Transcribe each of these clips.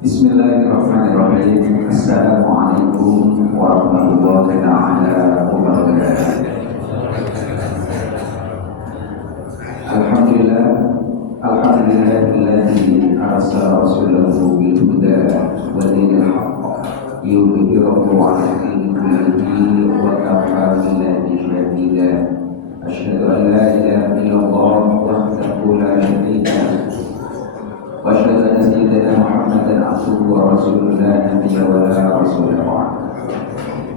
Bismillahirrahmanirrahim. Assalamualaikum warahmatullahi wabarakatuh. Alhamdulillahilladzi arsala rasulahu bil huda wa dinil haqq yudhhirahu 'ala dini kullihi wa kafaa billahi shahida. Asyhadu an la ilaha illallah wahdahu la syarika lahu wa asyhadu anna sayyidana Muhammadan abduhu wa rasuluhu la nabiyya wa la rasula ba'dahu.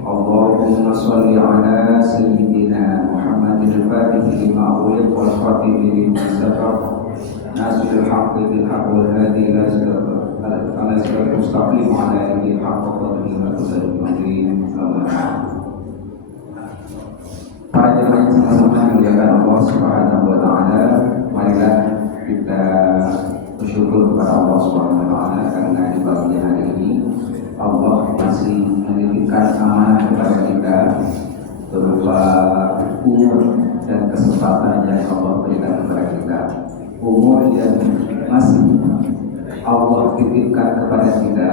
Allahumma shalli ala sayyidina Muhammadil fatihi lima ughliqa wal khatimi lima sabaqa nasiril haqqi bil haqqi wal hadi ila siratal mustaqim wa ala alihi haqqa qadrihi wa miqdarihi al-azim. Para jemaah yang sama-sama dimuliakan Allah Subhanahu wa taala, marilah kita bersyukur kepada Allah Subhanahu wa taala karena di pagi hari ini Allah masih menitipkan amanah kepada kita berupa umur dan kesempatan yang Allah berikan kepada kita. Umur yang masih Allah titipkan kepada kita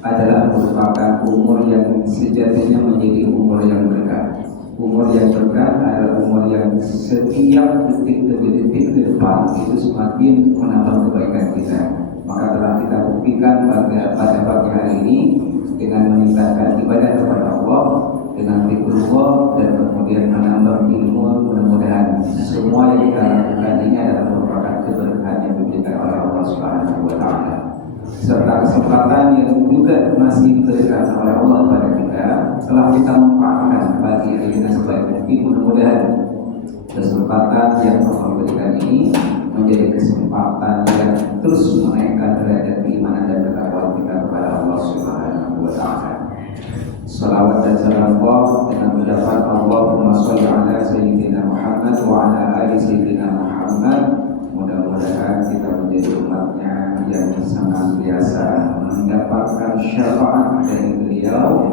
adalah merupakan umur yang sejatinya menjadi umur yang berkah. Umur yang berkah adalah umur yang setiap detik demi detik ke depan itu semakin menambah kebaikan kita. Maka telah kita buktikan pada pagi hari ini dengan meningkatkan ibadah kepada Allah, dengan zikrullah dan kemudian menambah ilmu. Mudah-mudahan semua yang kita lakukan ini adalah merupakan keberkahan yang diberikan oleh Allah Subhanahu wa taala. Serta kesempatan yang juga masih diberikan oleh Allah kepada kita telah kita manfaatkan bagi diri kita sebaik mungkin. Mudah-mudahan kesempatan yang Allah berikan ini menjadi kesempatan yang terus menaikkan derajat keimanan dan ketakwaan kita kepada Allah Subhanahu wa taala. Salawat dan salam Allah dengan mendapat Allahumma sholli ala sayyidina Muhammad wa ala ali sayyidina Muhammad. Mudah-mudahan kita menjadi umatnya yang senantiasa mendapatkan syafaat dari beliau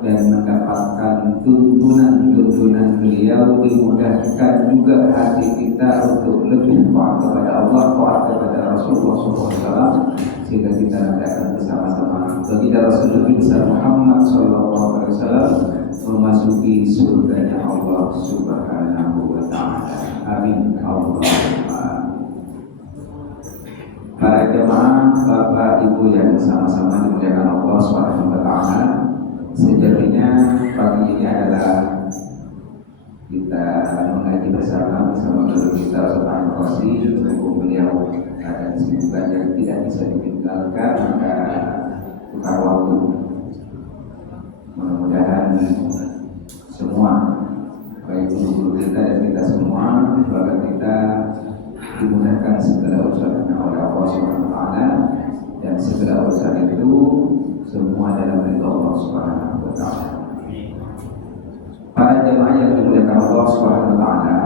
dan mendapatkan tuntunan beliau, dimudahkan juga hati kita untuk lebih taat kepada Allah, taat kepada Rasulullah SAW, sehingga kita nanti akan bersama-sama baginda Rasul besar Muhammad SAW memasuki surganya Allah Subhanahu wa taala. Amin. Allahumma. Para jemaah, Bapak Ibu yang sama-sama dimuliakan Allah Subhanahu wa taala, sejatinya pagi ini adalah kita mengaji bersama guru kita Ustaz Ahmad Qasi. Untuk beliau ada kesibukan yang tidak bisa ditinggalkan, maka tukar waktu. Mudah-mudahan semua, baik guru kita dan kita semua, keluarga kita dimudahkan segala urusannya oleh Allah Subhanahu wa taala, dan segala urusan itu semua dalam ridha Allah Subhanahu wa taala. Para jemaah yang dimuliakan Allah Subhanahu wa taala,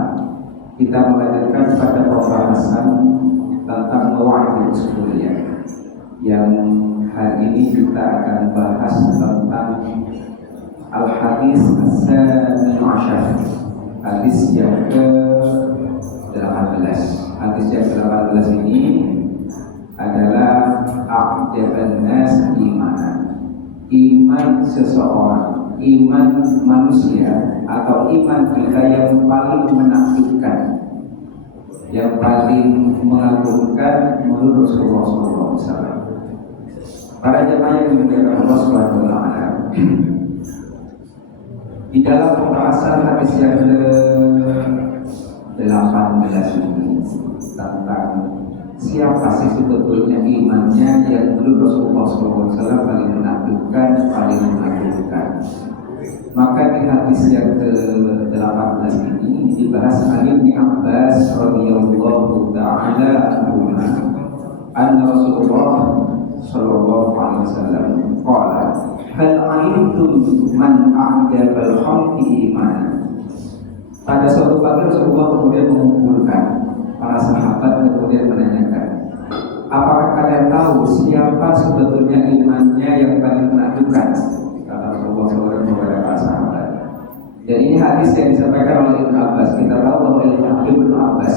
kita melanjutkan pada pembahasan tentang mawa'idul usuliyah, yang hari ini kita akan bahas tentang al-hadis as-sami asyar, hadis yang ke-18. Hadis yang ke-18 ini adalah a'jaban nas imanan. Iman seseorang, iman manusia atau iman kita yang paling menakjubkan, yang paling mengagumkan menurut Rasulullah SAW. Para jemaah yang dimuliakan Allah Subhanahu wa taala, di dalam pembahasan hadis yang ke-18 ini tentang siapa sih sebetulnya imannya yang menurut Rasulullah SAW paling menakjubkan, paling mengagumkan. Maka di hadis yang ke-18 ini dibahas Ali bin Abbas radhiyallahu taala anhu, anna Rasulullah sallallahu alaihi wasallam qala hal alimtum man a'jabal khalqi iman. Pada suatu pagi Rasulullah kemudian mengumpulkan para sahabat, kemudian menanyakan, apakah kalian tahu siapa sebetulnya imannya yang paling menakjubkan? Kata Rasulullah SAW kepada para sahabat. Dan ini hadis yang disampaikan oleh Ibnu Abbas. Kita tahu bahwa Ibnu Abbas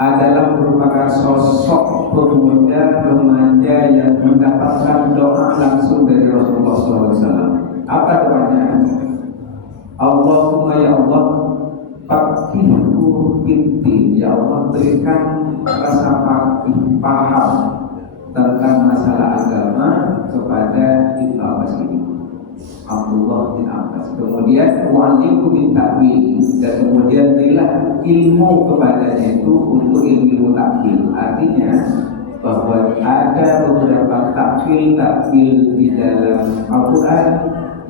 adalah merupakan sosok pemuda remaja yang mendapatkan doa langsung dari Rasulullah SAW. Apa doanya? Allahumma ya Allah, faqihhu fiddin. Ya Allah, berikan rasa paham tentang masalah agama kepada Ibnu Abbas ini, Abdullah bin Abbas. Kemudian wa'allimhu bin ta'wil, dan kemudian berilah ilmu kepadanya itu untuk ilmu takwil. Artinya bahwa ada beberapa takwil di dalam Al-Quran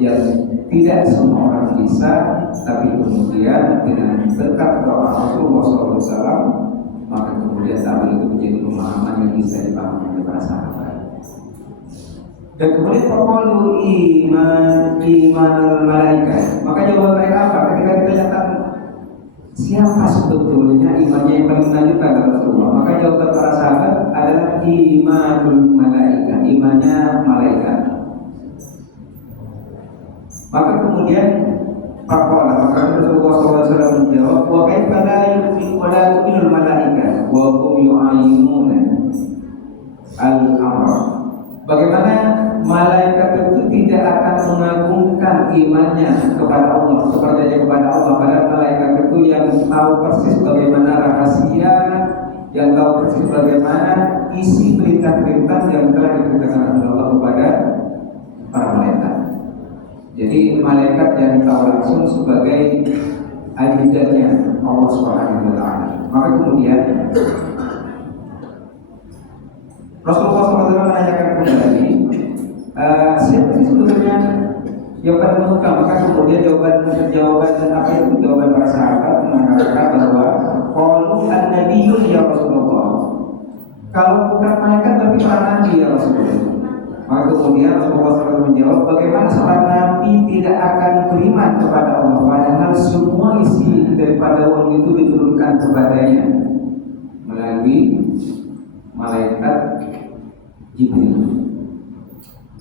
yang tidak semua orang bisa, tapi kemudian dengan berkat doa Rasulullah SAW, maka kemudian takwil itu menjadi pemahaman yang bisa dipahami oleh para sahabat. Dan kemudian perkolu iman malaikat. Maka jawaban mereka apa? Ketika ditanyakan siapa sebetulnya imannya yang paling menunjukkan kata Rasulullah, maka jawaban para sahabat adalah imanul malaikat, imannya malaikat. Maka kemudian maka Rasulullah SAW menjawab, wa kaifa la yu'minul malaikat wa hum yu'ayyinuna al-amr. Bagaimana malaikat itu tidak akan mengagungkan imannya kepada Allah, kepercayaan kepada Allah, padahal malaikat itu yang tahu persis bagaimana rahasia, yang tahu persis bagaimana isi perintah-perintah yang telah diberitakan oleh Allah kepada para malaikat. Jadi malaikat yang tahu langsung sebagai ajudannya Allah Subhanahu wa taala. Maka kemudian Rasulullah SAW menanyakan kembali, siapa sih sebetulnya yang paling menentukan? Maka kemudian jawaban apa itu? Jawaban para sahabat mengatakan bahwa qalu an-nabiyyun ya Rasulullah. Kalau bukan malaikat berarti para nabi ya Rasulullah. Maka kemudian Rasulullah SAW menjawab, bagaimana seorang nabi tidak akan beriman kepada Allah padahal semua isi daripada wahyu itu diturunkan kepadanya melalui malaikat Jibril.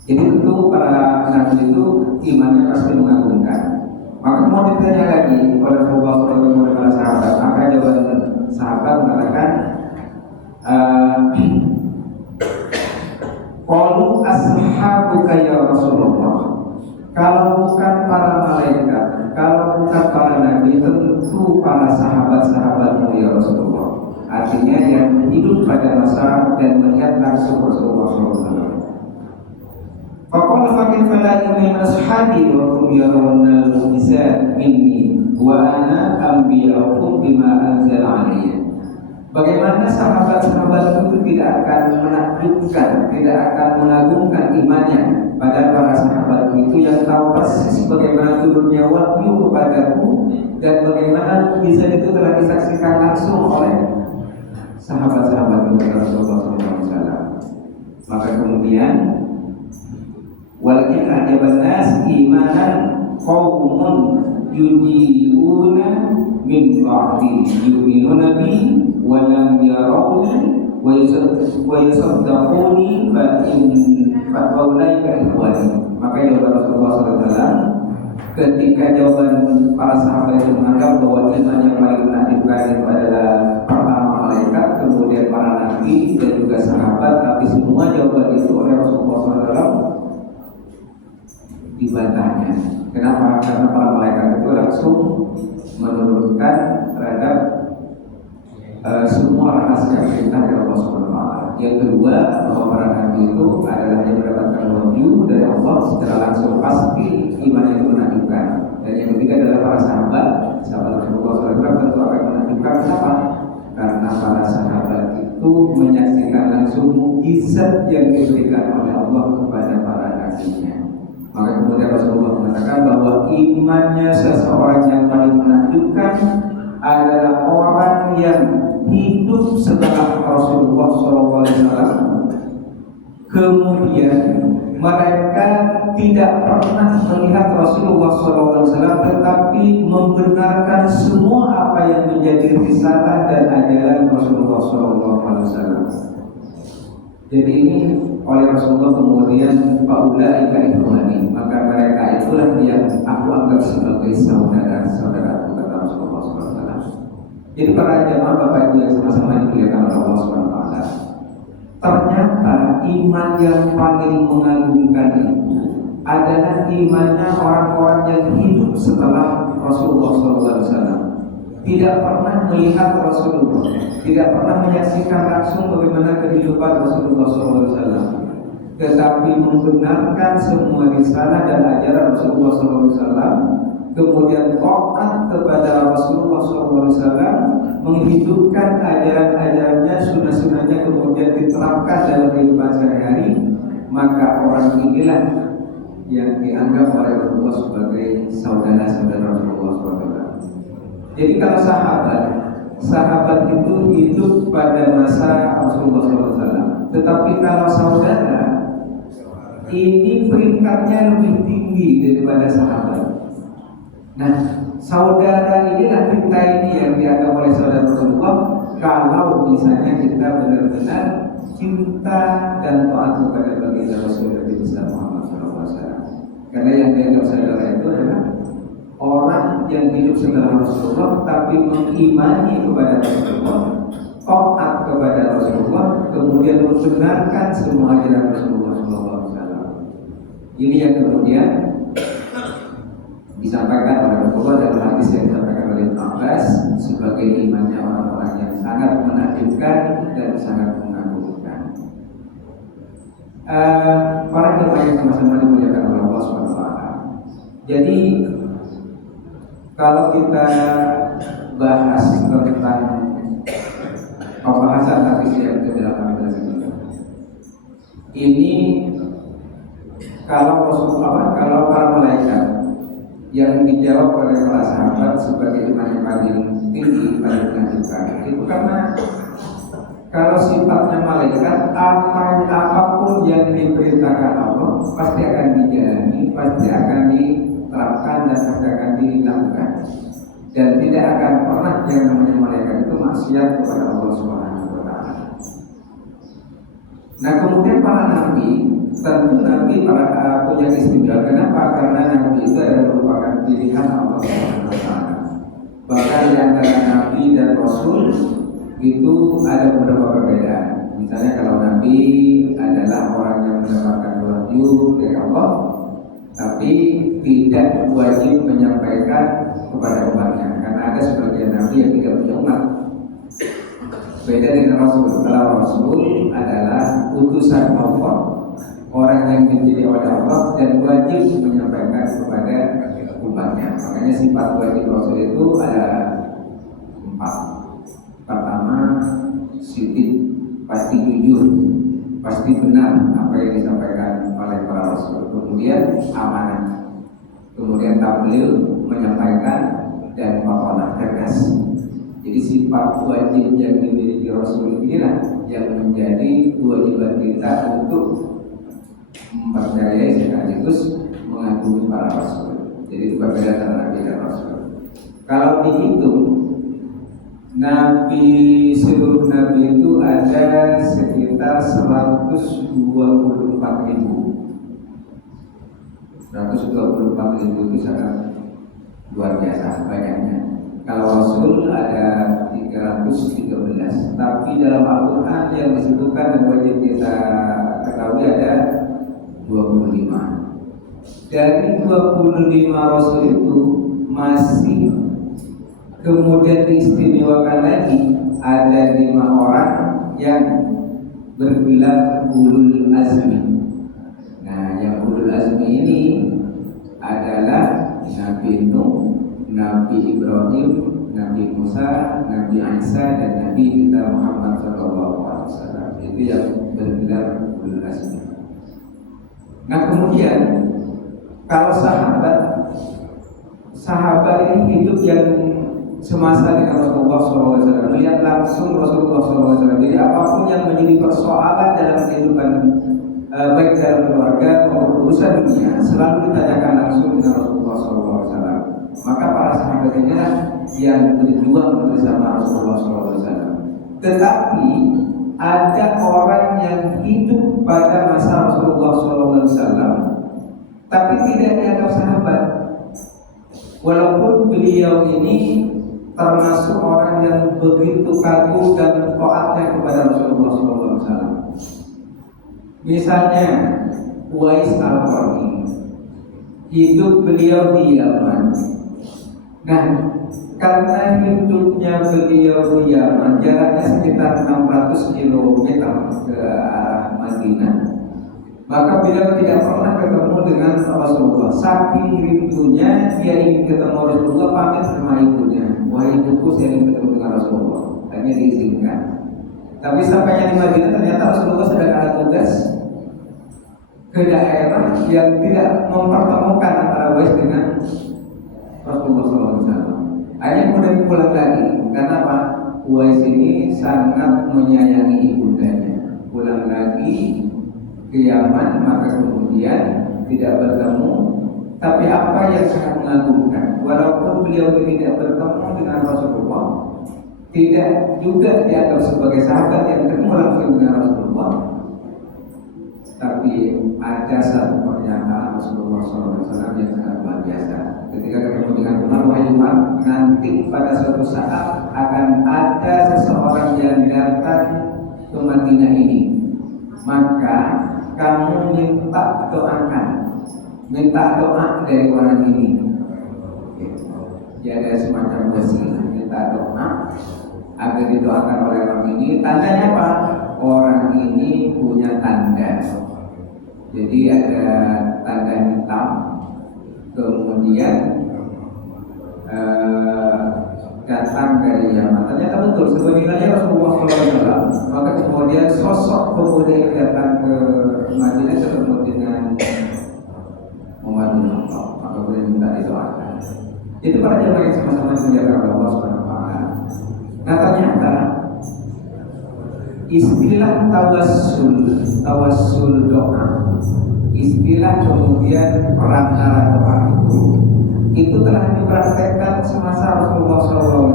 Jadi tentu para nabi itu imannya pasti mengagumkan. Maka mau ditanya lagi oleh Rasulullah SAW kepada para sahabat, maka jawaban sahabat mengatakan, qalu ashabuka ya Rasulullah. Kalau bukan para malaikat, kalau bukan para nabi, tentu para sahabat-sahabatmu ya Rasulullah. Artinya yang hidup pada masa dan melihat langsung Rasulullah SAW. Faqala makin fala min ashabi wa hum yarawna al-mu'jizat minni wa ana anbiya'ukum bima anzala alayya. Bagaimana sahabat-sahabat itu tidak akan menakjubkan, tidak akan mengagungkan imannya pada para sahabat itu yang tahu persis bagaimana turunnya wahyu kepadaku dan bagaimana mukjizat itu telah disaksikan langsung oleh sahabat-sahabat Rasulullah SAW. Maka kemudian walakin ajaban nas imanan qaumun yujiuna min ba'di yu'minuna bi wa lam yarawni wa yusaddaquni fa ulaika ikhwani. Maka jawaban Rasulullah SAW ketika jawaban para sahabat itu menganggap bahwa iman yang paling menakjubkan itu adalah pertama malaikat, kemudian para nabi dan juga sahabat, tapi semua jawaban itu oleh Rasulullah SAW dibantahnya. Kenapa? Karena para malaikat itu langsung menurunkan terhadap semua rahasia perintah dari Allah Subhanahu wa taala. Yang kedua, bahwa para nabi itu adalah yang mendapatkan wahyu dari Allah secara langsung, pasti iman yang menakjubkan. Dan yang ketiga adalah para sahabat Rasulullah SAW tentu akan menakjubkan. Kenapa? Karena para sahabat itu menyaksikan langsung mukjizat yang diberikan oleh Allah kepada para nabinya. Maka kemudian Rasulullah mengatakan bahwa imannya seseorang yang paling menakjubkan adalah orang yang hidup setelah Rasulullah SAW, kemudian mereka tidak pernah melihat Rasulullah SAW, tetapi membenarkan semua apa yang menjadi risalah dan ajaran Rasulullah SAW. Jadi ini oleh Rasulullah kemudian faulaika ikhwani, maka mereka itulah yang aku anggap sebagai saudara-saudaraku, kata Rasulullah SAW. Jadi para jamaah Bapak Ibu yang sama-sama dimuliakan oleh Allah Subhanahu wa taala. Ternyata iman yang paling mengagumkan itu adalah imannya orang-orang yang hidup setelah Rasulullah SAW. Tidak pernah melihat Rasulullah, tidak pernah menyaksikan langsung bagaimana kehidupan Rasulullah SAW, tetapi membenarkan semua risalah dan ajaran Rasulullah SAW, kemudian taat kepada Rasulullah SAW, menghidupkan ajaran-ajarannya, sunnah-sunnahnya, kemudian diterapkan dalam kehidupan sehari-hari. Maka orang inilah yang dianggap oleh Rasulullah sebagai saudara-saudara Rasulullah SAW. Jadi kalau sahabat itu hidup pada masa Rasulullah SAW, tetapi kalau saudara ini peringkatnya lebih tinggi daripada sahabat. Nah, saudara inilah kita ini yang dianggap oleh saudara Rasulullah kalau misalnya kita benar-benar cinta dan taat kepada baginda Rasul Nabi Muhammad SAW. Karena yang dianggap saudara itu adalah orang yang hidup setelah Rasulullah tapi mengimani kepada Rasulullah, taat kepada Rasulullah, kemudian membenarkan semua ajaran Rasulullah SAW. Ini yang kemudian disampaikan oleh Rasulullah dalam hadis yang disampaikan oleh Ibnu Abbas sebagai imannya orang-orang yang sangat menakjubkan dan sangat mengagumkan. Para jemaah yang sama-sama dimuliakan oleh Allah SWT. Jadi kalau kita bahas tentang pembahasan hadis yang ke-18 ini, kalau para malaikat yang dijawab oleh para sahabat sebagai iman yang paling tinggi, paling menakjubkan, itu karena kalau sifatnya malaikat, apapun yang diperintahkan Allah pasti akan dijalani, pasti akan diterapkan dan pasti akan dilakukan, dan tidak akan pernah yang namanya malaikat itu maksiat kepada Allah Subhanahu wa taala. Nah, kemudian para nabi, tentu nabi punya istimewa. Kenapa? Karena nabi itu adalah merupakan pilihan Allah Subhanahu wa taala. Bahkan di antara nabi dan rasul itu ada beberapa perbedaan. Misalnya kalau nabi adalah orang yang mendapatkan wahyu dari Allah, tapi tidak wajib menyampaikan kepada umatnya, karena ada sebagian nabi yang tidak punya umat. Beda dengan Rasul. Kalau Rasul adalah utusan Allah, orang yang dipilih oleh Allah dan wajib menyampaikan kepada umatnya. Makanya sifat wajib Rasul itu ada 4. Pertama, sidik, pasti jujur, pasti benar apa yang disampaikan oleh para Rasul. Kemudian amanah, kemudian tabligh, menyampaikan, dan maqalah, tegas. Jadi sifat wajib yang dimiliki Rasul inilah yang menjadi kewajiban kita untuk mempercayai sekaligus mengagumi para Rasul. Jadi itu berbeda antara Nabi dan Rasul. Kalau dihitung, Nabi, seluruh Nabi itu ada sekitar 124.000. 124.000 itu sangat luar biasa banyaknya. Kalau Rasul ada 313, tapi dalam Al-Quran yang disebutkan dan wajib kita ketahui ada 25. Dari 25 Rasul itu masih kemudian diistimewakan lagi ada 5 orang yang bergelar ulul azmi. Nah, yang ulul azmi ini adalah Nabi Nuh, Nabi Ibrahim, Nabi Musa, Nabi Isa, dan Nabi kita Muhammad SAW. Itu yang bergelar ulul azmi. Nah, kemudian kalau sahabat ini hidup yang semasa dengan Rasulullah SAW, melihat langsung Rasulullah SAW. Jadi apapun yang menjadi persoalan dalam kehidupan baik dalam keluarga maupun urusan dunia selalu ditanyakan langsung dengan Rasulullah SAW. Maka para sahabat inilah yang berjuang bersama Rasulullah SAW. Tetapi ada orang yang hidup pada masa Rasulullah SAW, tapi tidak dianggap sahabat. Walaupun beliau ini termasuk orang yang begitu kagum dan taatnya kepada Rasulullah SAW. Misalnya Uwais Al-Qarni, hidup beliau di Yaman. Nah, karena hidupnya beliau di Yaman, jaraknya sekitar 600 km ke arah Madinah, maka beliau tidak pernah ketemu dengan Rasulullah. Saking rindunya dia ingin ketemu Rasulullah, pamit sama ibunya, wahai ibuku, saya ingin ketemu dengan Rasulullah. Hanya diizinkan. Tapi sampainya di Madinah, ternyata Rasulullah sedang ada tugas ke daerah yang tidak mempertemukan antara Uwais dengan Rasulullah SAW. Akhirnya kemudian pulang lagi. Karena apa? Uwais ini sangat menyayangi ibundanya. Pulang lagi ke Yaman, maka kemudian tidak bertemu. Tapi apa yang sangat mengagumkan, walaupun beliau tidak bertemu dengan Rasulullah, tidak juga dianggap sebagai sahabat yang ketemu langsung dengan Rasulullah, tapi ada satu pernyataan Rasulullah SAW yang sangat luar biasa. Ketika ketemu dengan Umar, wahai Umar, nanti pada suatu saat akan ada seseorang yang datang ke Madinah ini, maka kamu minta doa dari orang ini. Jadi ada semacam wasilah, minta doa agar didoakan oleh orang ini. Tandanya apa? Orang ini punya tanda. Jadi ada tanda hitam, kemudian datang dari Yaman. Ternyata betul, sebenarnya Rasulullah SAW. Maka kemudian sosok pemuda yang datang ke Madinah ketemu dengan Umar bin Khattab, maka kemudian minta didoakan. Itu para jemaah yang sama-sama dimuliakan oleh Allah SWT. Nah, ternyata istilah tawassul doa, istilah kemudian perantara doa itu telah dipraktekkan semasa Rasulullah SAW.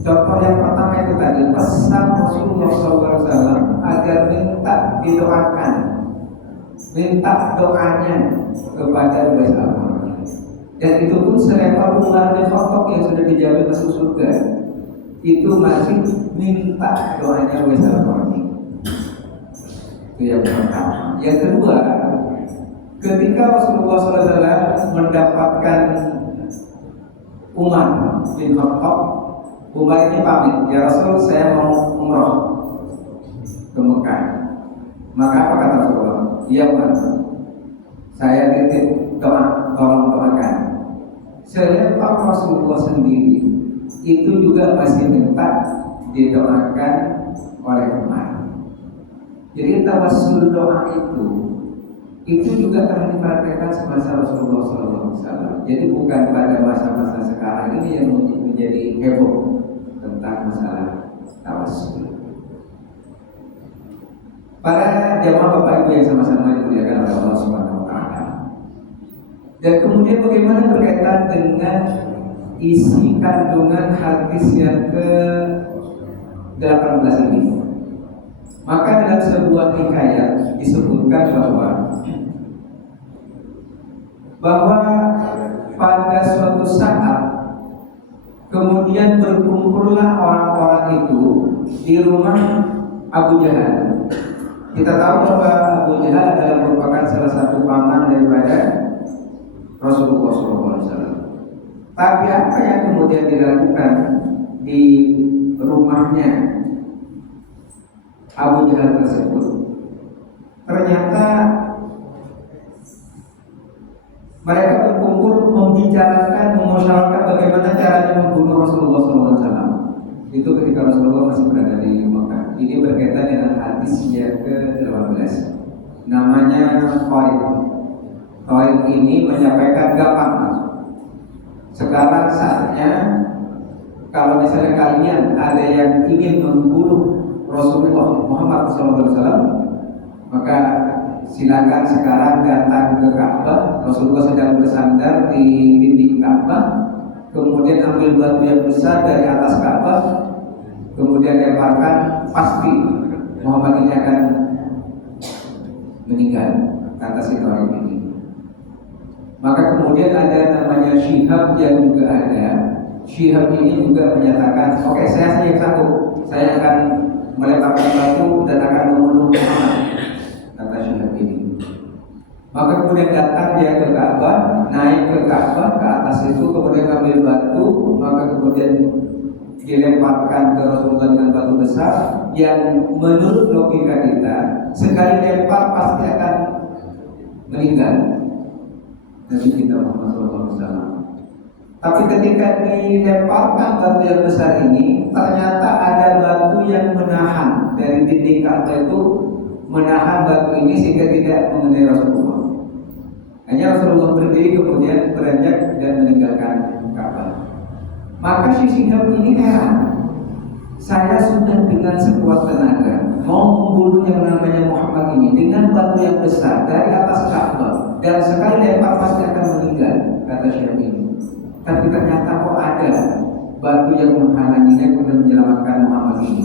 Contoh yang pertama itu tadi, pesan Rasulullah SAW agar minta didoakan, minta doanya kepada Uwais Al-Qarni. Dan itu pun selevel Umar bin Khattab yang sudah dijamin masuk surga, itu masih minta doanya Uwais Al-Qarni. Itu yang pertama. Yang kedua, ketika Rasulullah SAW mendapatkan Umar bin Khattab, Umar ini pamit, ya Rasul, saya mau umroh ke Mekah. Maka apa kata Rasulullah? Iya Umar, saya titip doa, tolong doakan. Selepas Rasulullah sendiri itu juga masih minta didoakan oleh Umar. Jadi tawassul doa itu juga telah dipraktekkan semasa Rasulullah SAW. Jadi bukan pada masa-masa sekarang ini yang menjadi heboh tentang masalah tawassul. Para jamaah Bapak Ibu yang sama-sama dimuliakan oleh Allah Subhanahu wa taala. Dan kemudian bagaimana berkaitan dengan isi kandungan hadis yang ke-18 ini? Maka dalam sebuah hikayat disebutkan bahwa pada suatu saat kemudian berkumpullah orang-orang itu di rumah Abu Jahal. Kita tahu bahwa Abu Jahal adalah merupakan salah satu paman daripada Rasulullah SAW. Tapi apa yang kemudian dilakukan di rumahnya Abu Jahal tersebut? Ternyata mereka berkumpul membicarakan, memusyawarahkan bagaimana caranya membunuh Rasulullah SAW. Itu ketika Rasulullah masih berada di Mekah. Ini berkaitan dengan hadis yang ke-18. Namanya Khalid. Khalid ini menyampaikan gampang. Sekarang saatnya, kalau misalnya kalian ada yang ingin membunuh Rasulullah Muhammad SAW, maka silakan sekarang datang ke Ka'bah. Rasulullah sedang bersandar di dinding Ka'bah. Kemudian ambil batu yang besar dari atas Ka'bah, kemudian lemparkan, pasti Muhammad ini akan meninggal, kata si Khalid ini. Maka kemudian ada namanya Syihab yang juga ada. Syihab ini juga menyatakan, oke, saya yang sanggup, saya akan melemparkan batu dan akan membunuh Muhammad, kata Syihab ini. Maka kemudian datang dia ke Ka'bah, naik ke Ka'bah, ke atas itu, kemudian ambil batu, maka kemudian dilemparkan ke Rasulullah dengan batu besar yang menurut logika kita sekali lempar pasti akan meninggal Nabi kita Muhammad SAW. Tapi ketika dilemparkan batu yang besar ini, ternyata ada batu yang menahan dari dinding Ka'bah itu, menahan batu ini sehingga tidak mengenai Rasulullah. Hanya Rasulullah berdiri kemudian beranjak dan meninggalkan Ka'bah. Maka si Syihab ini heran, saya sudah dengan sekuat tenaga mau membunuh yang namanya Muhammad ini dengan batu yang besar dari atas Ka'bah, dan sekali lempar pasti akan meninggal, kata Syihab ini. Tapi ternyata kok ada batu yang menghalanginya kemudian menyelamatkan Muhammad ini,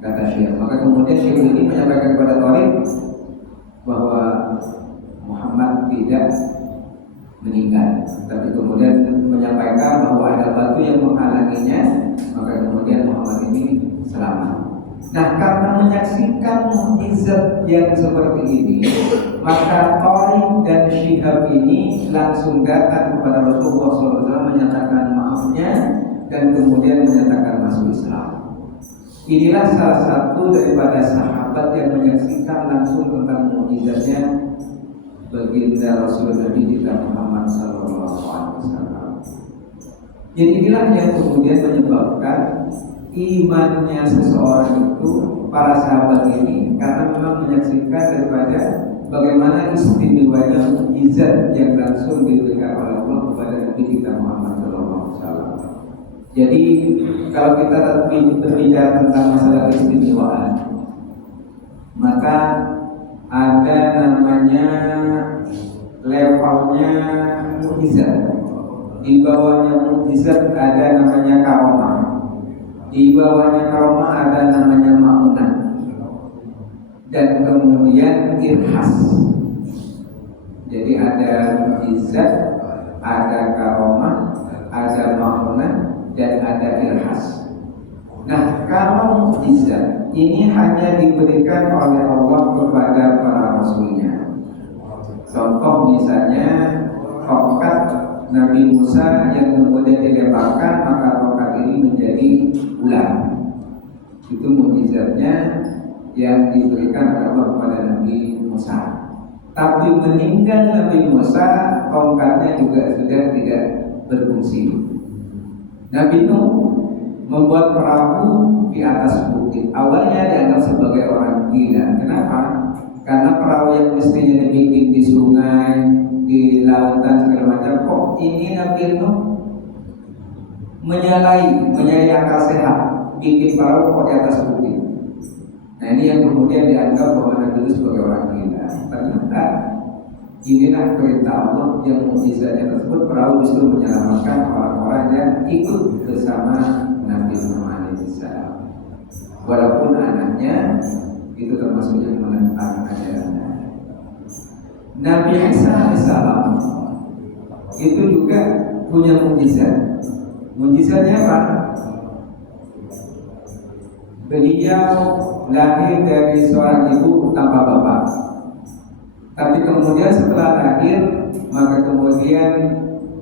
kata Syihab. Maka kemudian Syihab ini menyampaikan kepada Thalib bahwa Muhammad tidak meninggal, tapi kemudian menyampaikan bahwa ada batu yang menghalanginya, maka kemudian Muhammad ini selamat. Nah, karena menyaksikan mukjizat yang seperti ini, maka Thalib dan Syihab ini langsung datang kepada Rasulullah SAW menyatakan maafnya dan kemudian menyatakan masuk Islam. Inilah salah satu daripada sahabat yang menyaksikan langsung tentang mukjizatnya baginda Rasul Nabi kita Muhammad SAW. Jadi inilah yang kemudian menyebabkan imannya seseorang itu, para sahabat ini, karena memang menyaksikan daripada bagaimana istimewanya mukjizat yang langsung diberikan oleh Allah kepada Nabi kita Muhammad SAW. Jadi kalau kita berbicara tentang masalah keistimewaan, maka ada namanya levelnya mukjizat. Di bawahnya mukjizat ada namanya karomah. Di bawahnya karomah ada namanya ma'unah. Dan kemudian irhas. Jadi ada mukjizat, ada karomah, ada ma'unah, dan ada irhas. Nah, kalau mukjizat ini hanya diberikan oleh Allah kepada para rasulnya. Contoh misalnya tongkat Nabi Musa yang kemudian dilemparkan, maka tongkat ini menjadi ular. Itu mukjizatnya yang diberikan oleh Allah kepada Nabi Musa. Tapi meninggal Nabi Musa, tongkatnya juga sudah tidak berfungsi. Nabi Nuh membuat perahu di atas bukit. Awalnya dianggap sebagai orang gila. Kenapa? Karena perahu yang mestinya dibikin di sungai, di lautan segala macam, kok ini Nabi Nuh menyalahi akal sehat, bikin perahu kok di atas bukit. Nah, ini yang kemudian dianggap bahwa Nabi Nuh sebagai orang gila. Ternyata inilah perintah Allah yang mukjizatnya tersebut, perahu justru menyelamatkan orang-orang yang ikut bersama Nabi Muhammad SAW. Walaupun anaknya itu termasuk yang menentang ajarannya. Nabi Isa AS itu juga punya mukjizat. Mukjizatnya apa? Beliau lahir dari seorang ibu tanpa bapak. Tapi kemudian setelah lahir, maka kemudian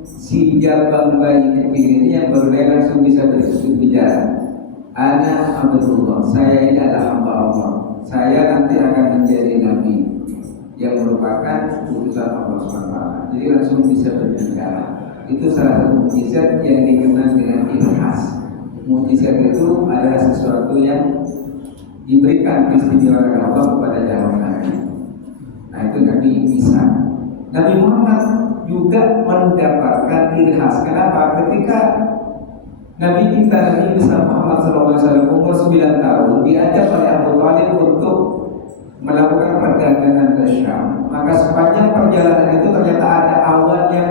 si jabang bayi kecil ini yang baru langsung bisa berbicara. Ana Abdullah, saya ini adalah hamba Allah. Saya nanti akan menjadi nabi yang merupakan utusan Allah SWT. Jadi langsung bisa berbicara. Itu salah satu mukjizat yang dikenal dengan irhas. Mukjizat itu adalah sesuatu yang diberikan istimewa oleh Allah kepada jalan nabi. Nah, itu Nabi Isa. Nabi Muhammad juga mendapatkan irhas. Kenapa? Ketika Nabi kita Nabi besar Muhammad SAW umur 9 tahun diajak oleh Abu Thalib untuk melakukan perdagangan ke Syam. Maka sepanjang perjalanan itu ternyata ada awan yang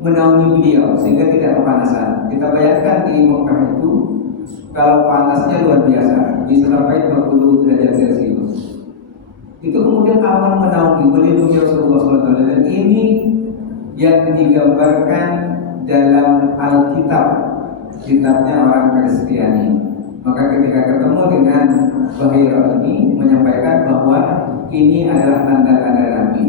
menaungi beliau sehingga tidak kepanasan. Kita bayangkan di Mekah itu kalau panasnya luar biasa, bisa sampai 20 derajat Celcius. Itu kemudian awan menaungi melindungi Rasulullah SAW. Dan ini yang digambarkan dalam Alkitab kitabnya orang Kristiani. Maka ketika ketemu dengan Bahira ini menyampaikan bahwa ini adalah tanda-tanda Nabi.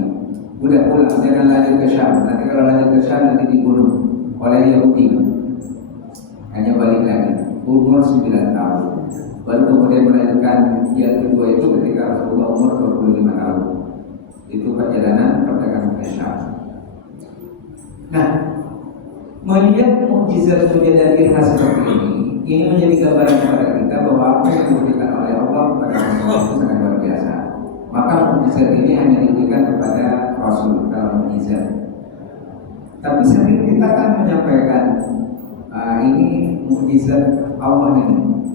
Udah pulang, jangan lanjut ke Syam. Nanti kalau lanjut ke Syam nanti dibunuh oleh Yahudi. Hanya balik lagi umur 9 tahun. Baru kemudian melanjutkan yang kedua itu ketika Rasulullah umur 25 tahun. Itu perjalanan perdagangan ke Syam. Nah, melihat mukjizat-mukjizat khas seperti ini menjadi gambaran kepada kita bahwa apa yang diberikan oleh Allah kepada Rasul itu sangat luar biasa. Maka mukjizat ini hanya diberikan kepada Rasul dalam mukjizat. Tapi sering kita kan menyampaikan ini mukjizat Allah ini.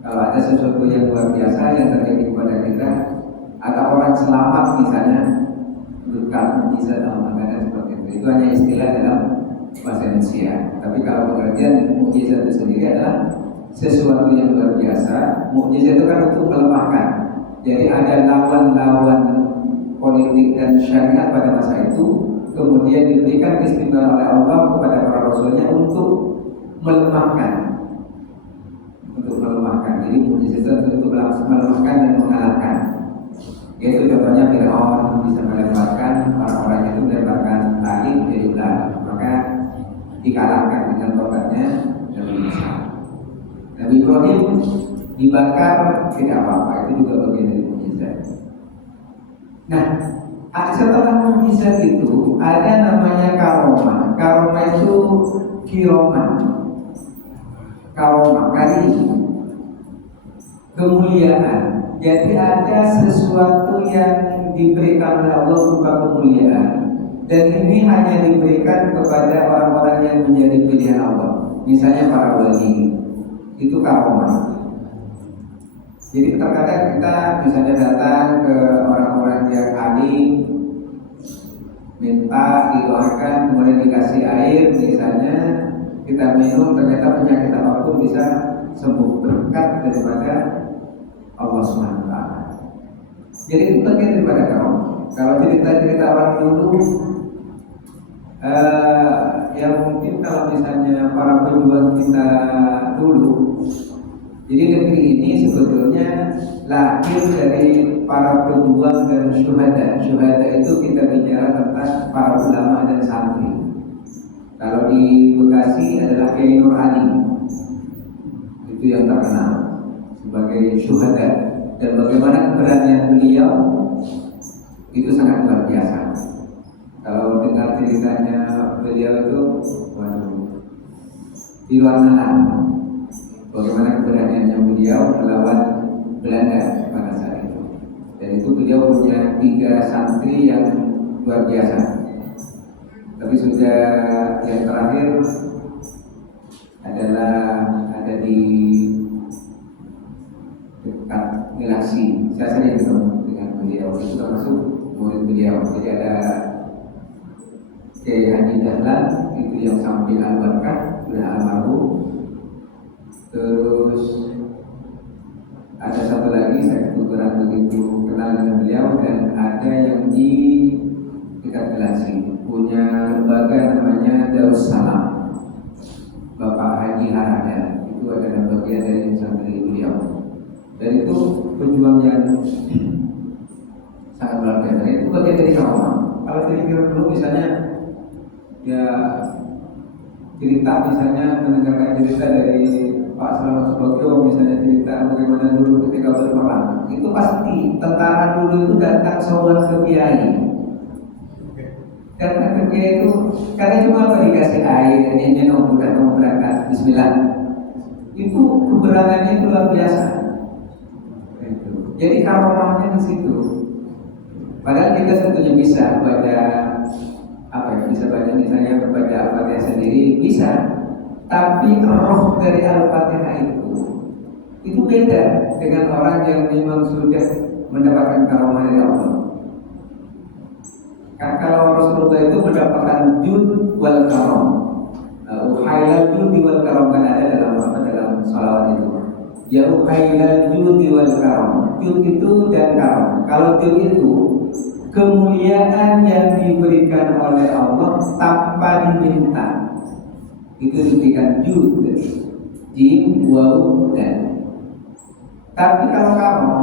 Kalau ada sesuatu yang luar biasa yang terjadi kepada kita, atau orang selamat misalnya, berkat mukjizat Allah dan seperti itu hanya istilah dalam bahasa Indonesia. Tapi kalau pengertian mukjizat itu sendiri adalah sesuatu yang luar biasa. Mukjizat itu kan untuk melemahkan. Jadi ada lawan-lawan politik dan syariat pada masa itu, kemudian diberikan istimewa oleh Allah kepada para rasulnya untuk melemahkan. Jadi mukjizat itu untuk melemahkan dan mengalahkan. Yaitu contohnya Fir'aun bisa melemparkan orang-orang itu melemparkan tali menjadi ular, maka dikalahkan dengan tongkatnya Nabi Musa. Nabi Ibrahim dibakar tidak apa-apa, itu juga bagian dari mukjizat. Nah, setelah mukjizat itu ada namanya karomah. Karomah itu kiroman. Karomah kali kemuliaan. Jadi ada sesuatu yang diberikan oleh Allah berupa kemuliaan, dan ini hanya diberikan kepada orang-orang yang menjadi pilihan Allah. Misalnya para wali, itu karomah. Jadi terkadang kita misalnya datang ke orang-orang yang alim, minta didoakan, kemudian dikasih air, misalnya kita minum, ternyata penyakit apapun bisa sembuh berkat daripada Allah SWT. Jadi itu bagian daripada kaum. Kalau cerita-cerita orang dulu, yang mungkin kalau misalnya para pejuang kita dulu, jadi negeri ini sebetulnya lahir dari para pejuang dan syuhada. Syuhada itu kita bicara tentang para ulama dan santri. Kalau di Bekasi adalah Kiai Nur Ali, itu yang terkenal sebagai syuhada, dan bagaimana keberanian beliau itu sangat luar biasa. Kalau dengar ceritanya beliau itu, waduh, di luar nalar. Bagaimana keberaniannya beliau melawan Belanda pada saat itu. Dan itu beliau punya 3 santri yang luar biasa. Tapi sudah yang terakhir adalah ada di dekat Galaksi. Saya sering ketemu dengan beliau, itu termasuk murid beliau. Jadi ada Kiai Haji Dahlan, itu yang samping Al-Barkah, sudah almarhum. Terus ada satu lagi, saya kebetulan begitu kenal dengan beliau, dan ada yang di dekat Galaksi punya lembaga namanya Darussalam, Bapak Haji Harada, itu adalah bagian dari santri beliau. Dan itu pejuang yang sangat luar biasa. Itu bagian dari kaum. Kalau cerita dulu misalnya, ya cerita misalnya mendengarkan cerita dari Pak Slamet Subagio, misalnya cerita bagaimana dulu ketika berperang, itu pasti tentara dulu itu datang sowan ke kiai. Karena ke kiai itu, karena cuma apa dikasih air, ini udah mau berangkat, Bismillah. Itu keberangannya itu luar biasa. Jadi karomahnya di situ. Padahal kita sebetulnya bisa baca bisa baca misalnya membaca Al-Fatihah sendiri bisa, tapi roh dari Al-Fatihah itu beda dengan orang yang memang sudah mendapatkan karomah dari Allah. Karena kalau Rasulullah itu mendapatkan jud wal karom, uhailal jud wal karom, kan ada dalam salawat itu. Ya uhailal jud wal karom, jud itu dan karom. Kalau jud itu kemuliaan yang diberikan oleh Allah tanpa diminta, itu diberikan jud. jim, waw, dan. Tapi kalau kamu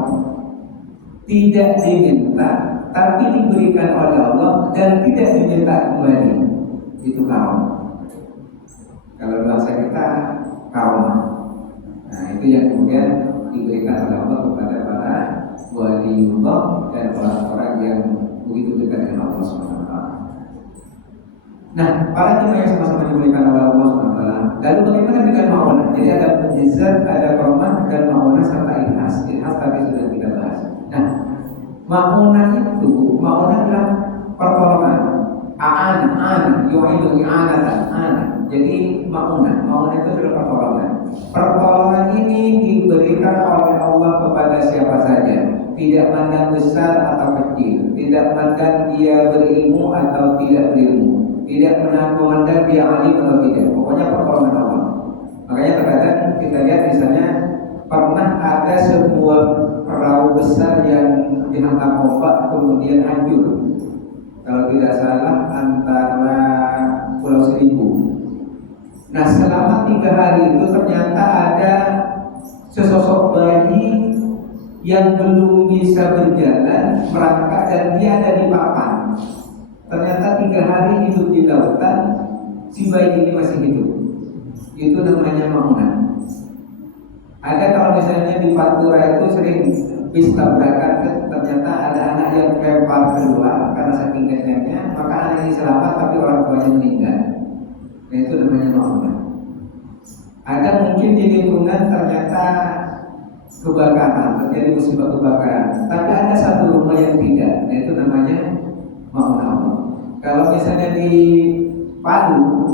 tidak diminta, tapi diberikan oleh Allah dan tidak diminta kembali, itu kaum. Kalau bahasa kita kaum. Nah itu yang kemudian diberikan oleh Allah kepada para waliullah dan orang-orang yang begitu dekat dengan Allah SWT. Nah para jemaah yang sama-sama diberikan oleh Allah SWT. Lalu bagaimana dengan ma'unah? Jadi ada mujizat, ada korban dan ma'unah serta ilhas. Ilhas tadi sudah kita bahas. Nah ma'unah adalah pertolongan. Yu'idu i'anatan. Jadi ma'unah itu adalah pertolongan. Pertolongan ini diberikan oleh Allah kepada siapa saja, tidak pandang besar atau kecil, tidak pandang dia berilmu atau tidak berilmu, tidak memandang dia alim atau tidak. Pokoknya pertolongan Allah. Makanya terkadang kita lihat misalnya pernah ada sebuah perahu besar yang dihantam ombak kemudian hancur. Kalau tidak salah antara Pulau Seribu. Nah selama 3 hari itu ternyata ada sesosok bayi yang belum bisa berjalan, merangkak dan dia ada di papan. Ternyata 3 hari hidup di lautan, si bayi ini masih hidup. Itu namanya ma'unah. Ada kalau misalnya di Pantura itu sering bis tabrakan, ternyata ada anak yang lempar keluar karena saking kencangnya, maka anak ini selamat tapi orang tuanya meninggal. Nah, itu namanya ma'unah. Ada mungkin di lingkungan ternyata kebakaran, terjadi musibah kebakaran, tapi ada satu rumah yang tidak. Nah, itu namanya ma'unah. Kalau misalnya di Palu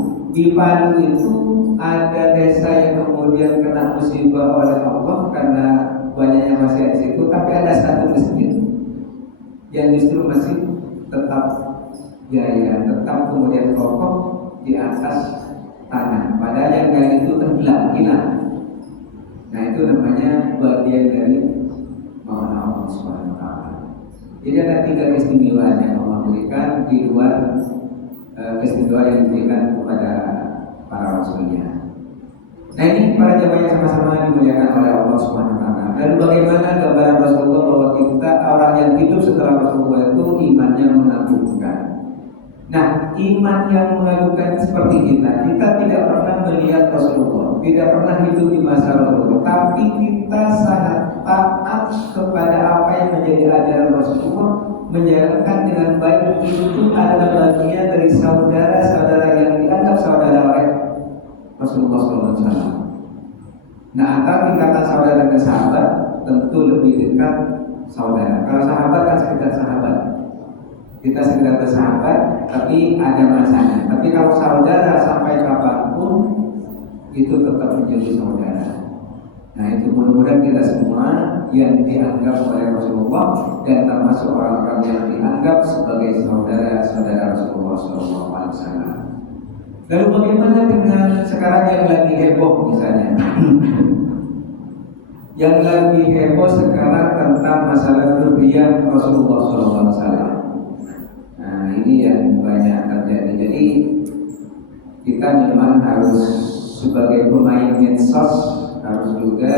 itu ada desa yang kemudian kena musibah oleh Allah karena banyaknya masih di situ, tapi ada satu masjid yang justru masih tetap jaya, tetap kemudian kokoh di atas tanah. Padahal yang kali itu tenggelam, hilang. Nah itu namanya bagian dari ma'unah Allah SWT. Jadi ada 3 keistimewaan yang Allah berikan di luar keistimewaan yang diberikan kepada para rasulnya. Nah ini para jamaah yang sama-sama dimuliakan oleh Allah SWT. Lalu bagaimana gambaran Rasulullah bahwa kita orang yang hidup setelah Rasulullah itu imannya mengagumkan. Nah iman yang mengagumkan seperti kita tidak pernah melihat Rasulullah, tidak pernah hidup di masa Rasulullah, tapi kita sangat taat kepada apa yang menjadi ajaran Rasulullah, menjalankan dengan baik. Itu adalah bagian dari saudara-saudara yang dianggap saudara oleh Rasulullah SAW. Nah antara tingkatan saudara dan sahabat tentu lebih dekat saudara. Kalau sahabat kan sekedar sahabat, kita sekedar bersahabat, tapi ada masanya. Tapi kalau saudara sampai kapanpun itu tetap menjadi saudara. Nah itu mudah-mudahan kita semua yang dianggap oleh Rasulullah dan termasuk orang-orang yang dianggap sebagai saudara-saudara Rasulullah SAW. Lalu bagaimana dengan sekarang yang lagi heboh misalnya? Yang lagi heboh sekarang tentang masalah dzurriyyah Rasulullah SAW. Nah ini yang banyak terjadi. Jadi kita memang harus sebagai pemain medsos harus juga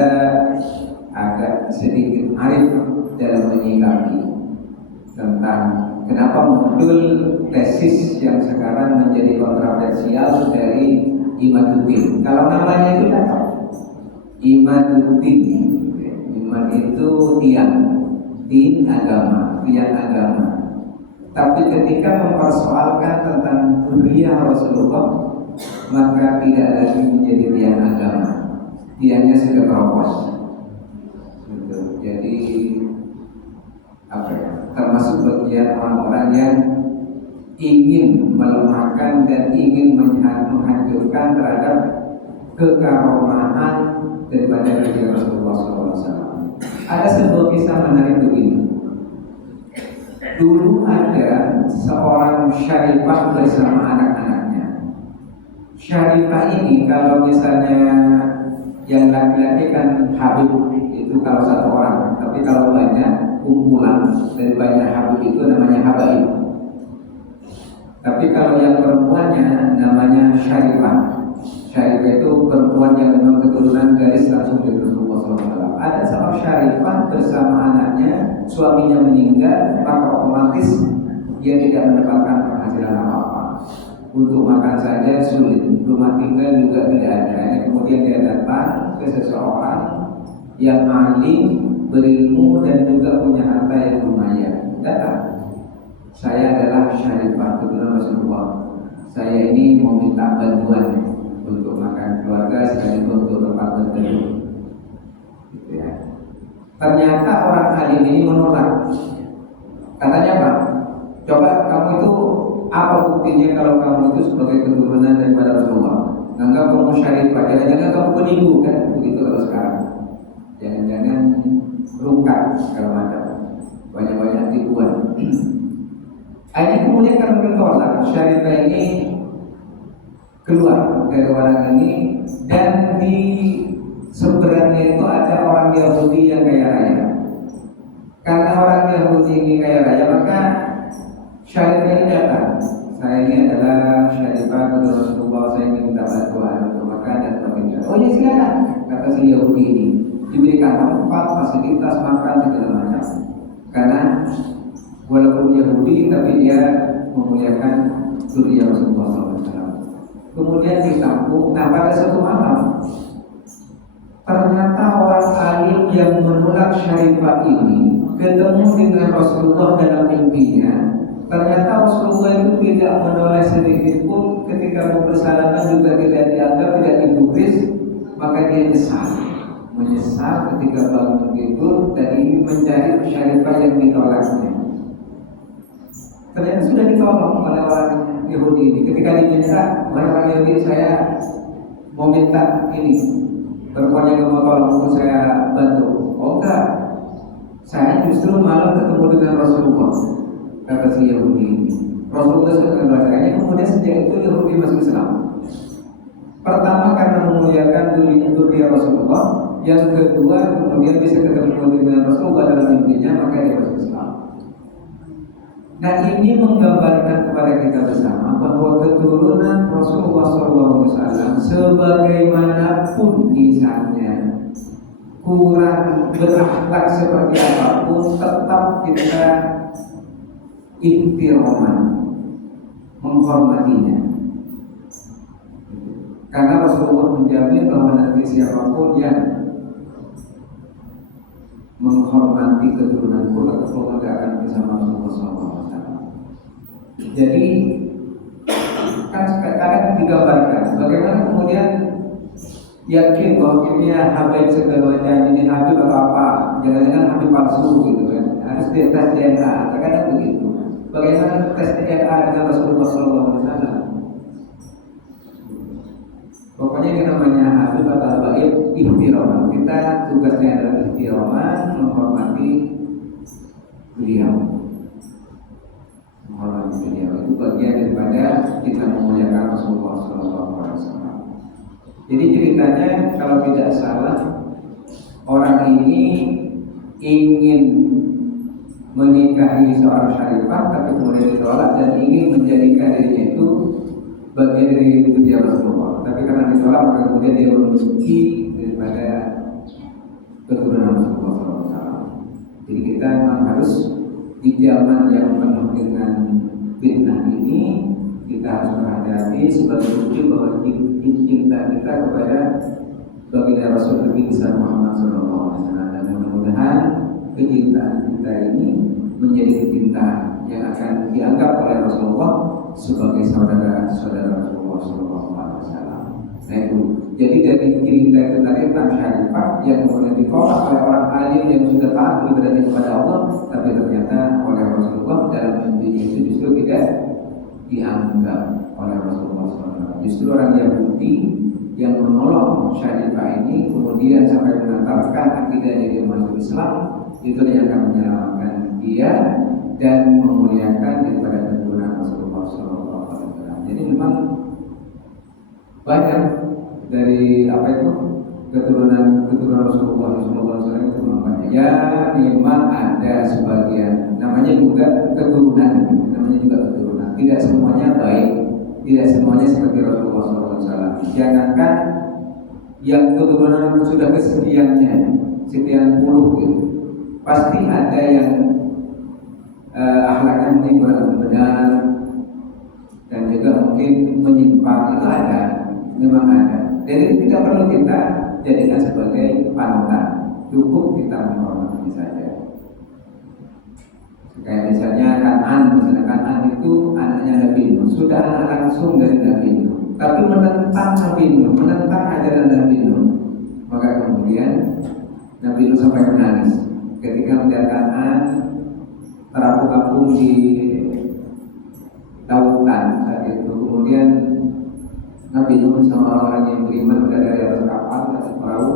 agak sedikit arif dalam menyikapi tentang kenapa muncul tesis yang sekarang menjadi kontroversial dari Imaduddin. Kalau namanya itu tak tahu. Imaduddin. Iman itu tiang, din agama, tiang agama. Tapi ketika mempersoalkan tentang dzurriyyah Rasulullah, maka tidak lagi menjadi tiang agama. Tiangnya sudah keropos. Jadi apa ya? Termasuk bagian orang-orang yang ingin melemahkan dan ingin menghancurkan terhadap kekaromahan daripada Nabi Rasulullah SAW. Ada sebuah kisah menarik begini. Dulu ada seorang syarifah bersama anak-anaknya. Syarifah ini kalau misalnya yang laki-laki kan habib itu kalau satu orang, tapi kalau banyak kumpulan dari banyak habib itu namanya habaib. Tapi kalau yang perempuannya namanya syarifah. Syarifah itu perempuan yang memang keturunan garis langsung dari Rasulullah SAW. Ada seorang Syarifah bersama anaknya, suaminya meninggal, maka otomatis dia tidak mendapatkan penghasilan apa-apa. Untuk makan saja sulit, rumah tinggal juga tidak ada. Kemudian dia datang ke seseorang yang alim, berilmu dan juga punya harta yang lumayan. Datang, saya adalah Syarifah keturunan Rasulullah. Saya ini mau minta bantuan untuk makan keluarga sekaligus untuk tempat berteduh. Gitu ya. Ternyata orang alim ini menolak. Katanya apa? Coba kamu itu apa buktinya kalau kamu itu sebagai keturunan daripada Rasulullah? Anggap kamu Syarifah, jangan-jangan kamu penipu kan? Begitu kalau sekarang. Jangan-jangan rungkat segala macam. Banyak-banyak tipuan. Akhirnya kemudian karena ditolak, Syarifah ini keluar dari orang ini, dan di seberangnya itu ada orang Yahudi yang kaya raya. Karena orang Yahudi ini kaya raya, maka Syarifah ini datang. Saya ini adalah Syarifah keturunan Rasulullah, saya ingin minta bantuan untuk makan dan minum. Oh ya silakan, kata si Yahudi ini. Diberikan tempat, fasilitas makan segala macam. Karena walaupun Yahudi, tapi dia memuliakan zuriat Rasulullah SAW. Kemudian ditampung. Nah pada suatu malam, ternyata orang alim yang menolak Syarifah ini ketemu dengan Rasulullah dalam mimpinya. Ternyata Rasulullah itu tidak menoleh sedikit pun, ketika mau bersalaman juga tidak dianggap, tidak digubris. Maka dia menyesal ketika bangun tidur dan ingin mencari Syarifah yang ditolaknya. Ternyata sudah ditolong oleh orang Yahudi ini. Ketika diminta, orang Yahudi, saya mau minta ini, perempuan yang mau tolong untuk saya bantu. Oh enggak, saya justru malah ketemu dengan Rasulullah, kata si Yahudi ini. Rasulullah sudah menjelaskannya. Kemudian sejak itu Yahudi masuk Islam. Pertama karena memuliakan zuriat Rasulullah, yang kedua kemudian bisa ketemu dengan Rasulullah dalam mimpinya, maka dia masuk Islam. Nah ini menggambarkan kepada kita bersama bahwa keturunan Rasulullah SAW sebagaimanapun misalnya kurang berakhlak seperti apapun, tetap kita ihtiraman, menghormatinya. Karena Rasulullah menjamin bahwa nanti siapapun yang menghormati keturunanku, Rasulullah tidak akan bersama Rasulullah SAW. Jadi kan kadang digambarkan bagaimana kemudian yakin bahwa ini Habib segalanya, ini Habib atau apa, jangan-jangan Habib palsu gitu kan, harus dites DNA, terkadang begitu. Bagaimana tes DNA dengan Rasulullah SAW? Pokoknya ini namanya Habib atau Baib ihtiraman. Kita tugasnya adalah ihtiraman, menghormati beliau. Menghormati beliau itu bagian daripada kita memuliakan Rasulullah SAW. Jadi ceritanya kalau tidak salah, orang ini ingin menikahi seorang Syarifah, tapi kemudian ditolak dan ingin menjadikan dirinya itu bagian dari zuriat Rasulullah. Tapi karena ditolak, maka kemudian dia membenci daripada keturunan Rasulullah SAW. Jadi kita memang harus di zaman yang penuh dengan fitnah ini, kita harus berhati-hati sebagai bukti bahwa cinta kita kepada baginda Rasul Nabi Muhammad SAW. Dan mudah-mudahan kecintaan kita ini menjadi kecintaan yang akan dianggap oleh Rasulullah sebagai saudara-saudara Rasulullah SAW. Nah itu, jadi dari cerita itu tadi tentang Syarifah yang kemudian ditolak oleh orang alim yang sudah taat beribadahnya kepada Allah, tapi ternyata oleh Rasulullah dalam mimpinya itu justru tidak dianggap oleh Rasulullah SAW. Justru orang Yahudi yang menolong Syarifah ini kemudian sampai mengantarkan akidahnya dia masuk Islam, itu yang akan menyelamatkan dia dan memuliakan daripada keturunan Rasulullah SAW. Jadi memang banyak dari apa itu keturunan Rasulullah SAW itu memang banyak. Ya memang ada sebagian, namanya juga keturunan. Tidak semuanya baik. tidak semuanya seperti Rasulullah SAW. Jangankan yang keturunan sudah kesekiannya, sekian puluh gitu, pasti ada yang akhlaknya mungkin kurang benar dan juga mungkin menyimpang, itu ada, memang ada. Dan itu tidak perlu kita jadikan sebagai panutan, cukup kita menghormati saja. Kayak misalnya Kan'an itu anaknya Nabi Nuh, sudah anak langsung dari Nabi Nuh, tapi menentang Nabi Nuh, menentang ajaran Nabi Nuh. Maka kemudian Nabi Nuh sampai menangis ketika melihat Kan'an terapung-apung di lautan saat itu. Kemudian Nabi Nuh sama orang-orang yang beriman berada dari atas kapal atau perahu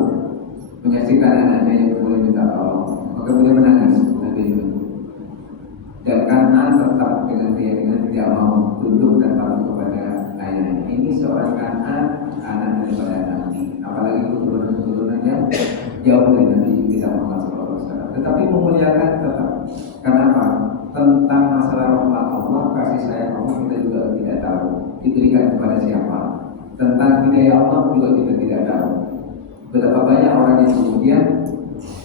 menyaksikan anaknya yang kemudian minta tolong. Maka kemudian menangis Nabi Nuh. Dan Kan'an tetap dengan keyakinan tidak mau tunduk dan patuh kepada ayahnya. Ini seorang Kan'an, anak daripada Nabi, apalagi keturunan yang jauh dari Nabi kita Muhammad SAW. Tetapi memuliakan tetap. Kenapa? Tentang masalah rahmat Allah, kasih sayang Allah kita juga tidak tahu diberikan kepada siapa. Tentang hidayah Allah juga kita tidak tahu. Betapa banyak orang yang kemudian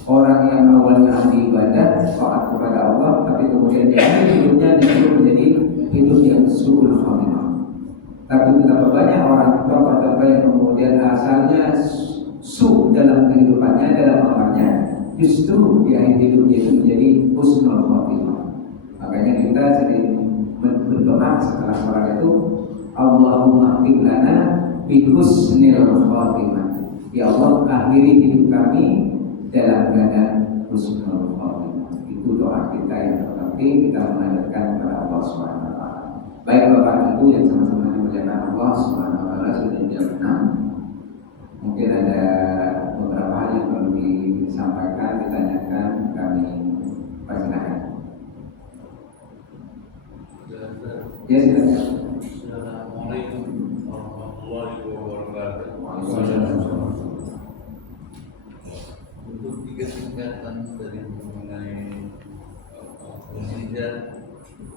orang yang awalnya ahli ibadah, taat kepada Allah, tapi kemudian dia hidupnya justru menjadi hidup yang su'ul khatimah. Tapi betapa banyak orang contoh yang kemudian asalnya su dalam kehidupannya, dalam amalnya, justru di akhir hidupnya itu menjadi husnul khatimah. Makanya kita sering berdoa setelah sholat itu, Allahumma khtim lana bi husnil khatimah. Ya Allah, akhiri hidup kami dalam keadaan husnul khatimah. Itu doa kita yang terpenting, kita mengajarkan kepada Allah Subhanahu wa taala. Baik Bapak Ibu yang sama-sama dimuliakan Allah Subhanahu wa taala, sudah jam 6. Mungkin ada beberapa hal yang perlu disampaikan, ditanyakan, kami persilakan. Ya, silakan. Assalamualaikum warahmatullahi wabarakatuh. Untuk tiga tingkatan dari mengenai mukjizat